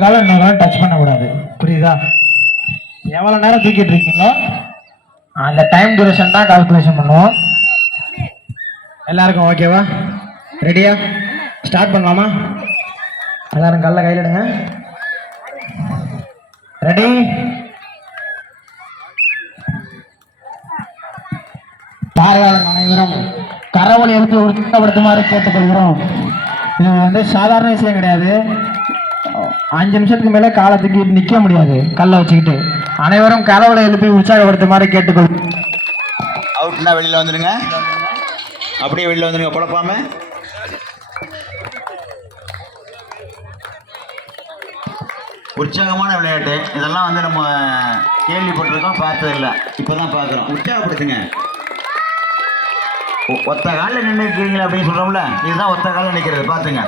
காலம் இன்னொரு காலம் டச் பண்ணக்கூடாது, புரியுதா? எவ்வளோ நேரம் தூக்கிட்டு இருக்கீங்களோ அந்த டைம் டியூரேஷன் தான் கால்குலேஷன் பண்ணுவோம். எல்லாருக்கும் ஓகேவா? ரெடியா? ஸ்டார்ட் பண்ணலாமா? எல்லாரும் கல்ல கையிலிடுங்க. ரெடி? பார்வையாளர் அனைவரும் கரவொலி எடுத்து உற்சாகப்படுத்துமாறு கேட்டுக்கொள்கிறோம். இது சாதாரண விஷயம் கிடையாது. 5 நிமிஷத்துக்கு மேலே காலத்துக்கு நிற்க முடியாது கல்லை வச்சுக்கிட்டு. அனைவரும் கரவொலி எழுப்பி உற்சாகப்படுத்துமாறு கேட்டுக்கொள். அவுட்னா வெளியில் வந்துடுங்க, அப்படியே வெளியில் வந்துடுங்க, குழப்பாம. உற்சாகமான விளையாட்டு இதெல்லாம் நம்ம கேள்விப்பட்டிருக்கோம், பார்த்ததில்லை, இப்போ தான் பார்க்குறோம். உற்சாகப்படுத்துங்க. ஒத்த காலில் நின்று இருக்கிறீங்களா அப்படின்னு சொல்கிறோம்ல, இதுதான் ஒத்த காலில் நிற்கிறது. பார்த்துங்க,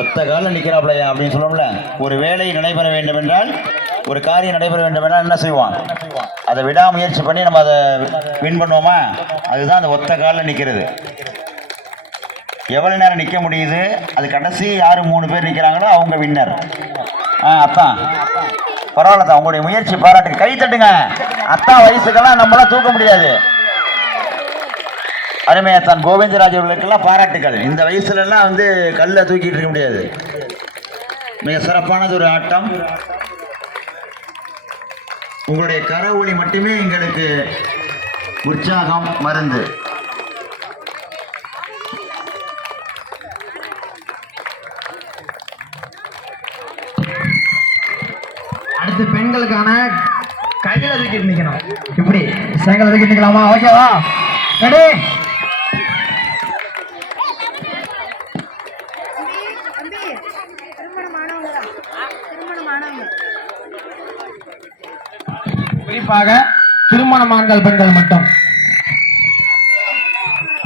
ஒத்த காலில் நிற்கிறாப்லையா அப்படின்னு சொல்கிறோம்ல. ஒரு வேலை நடைபெற வேண்டும் என்றால், ஒரு காரியம் நடைபெற வேண்டும் என்றால் என்ன செய்வோம்? அதை விடாமுயற்சி பண்ணி நம்ம அதை வின் பண்ணுவோமா? அதுதான் அந்த ஒத்த காலில் நிற்கிறது. எவ்வளோ நேரம் நிற்க முடியுது, அது கடைசி யார் 3 பேர் நிற்கிறாங்களோ அவங்க வின்னர். அத்தான் பரவாயில்ல தான், உங்களுடைய முயற்சி பாராட்டுங்க, கை தட்டுங்க. அத்தான் வயசுக்கெல்லாம் நம்மளாம் தூக்க முடியாது. அருமையாத்தான் கோவிந்தராஜ் அவர்களுக்கெல்லாம் பாராட்டுகள். இந்த வயசுலலாம் கல்லை தூக்கிட்டு இருக்க முடியாது. மிக சிறப்பானது ஒரு ஆட்டம். உங்களுடைய கரவொலி மட்டுமே எங்களுக்கு உற்சாகம், மருந்து. அடுத்து பெண்களுக்கான கையில தூக்கிட்டு நிக்கணும். இப்படி செங்கல் தூக்கிட்டு நிக்கலாமா? ஓகேவா? ரெடி? குறிப்பாக திருமணமானங்கள் பெண்கள் மட்டும்,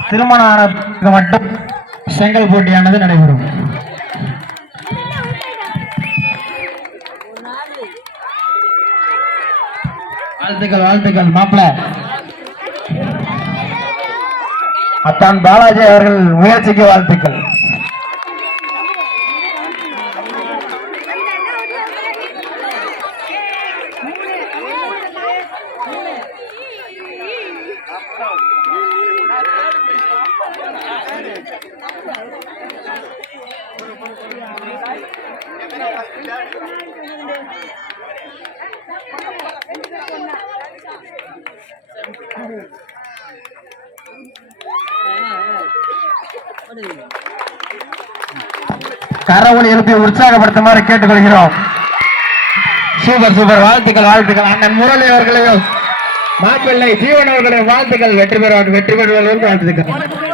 திருமணம் மட்டும் செங்கல் போட்டியானது நடைபெறும். வாழ்த்துக்கள், வாழ்த்துக்கள் மாப்பிள்ள. அத்தான் பாலாஜி அவர்கள் முயற்சிக்கு வாழ்த்துக்கள். கரவொலி எழுப்பி உற்சாகப்படுத்துமாறு கேட்டுக்கொள்கிறோம். சூப்பர் சூப்பர், வாழ்த்துக்கள், வாழ்த்துக்கள். அண்ணன் முரளி அவர்களையும் மாப்பிள்ளை ஜீவன் அவர்களையும் வாழ்த்துக்கள். வெற்றி பெறுவதற்கு வாழ்த்துக்கள்.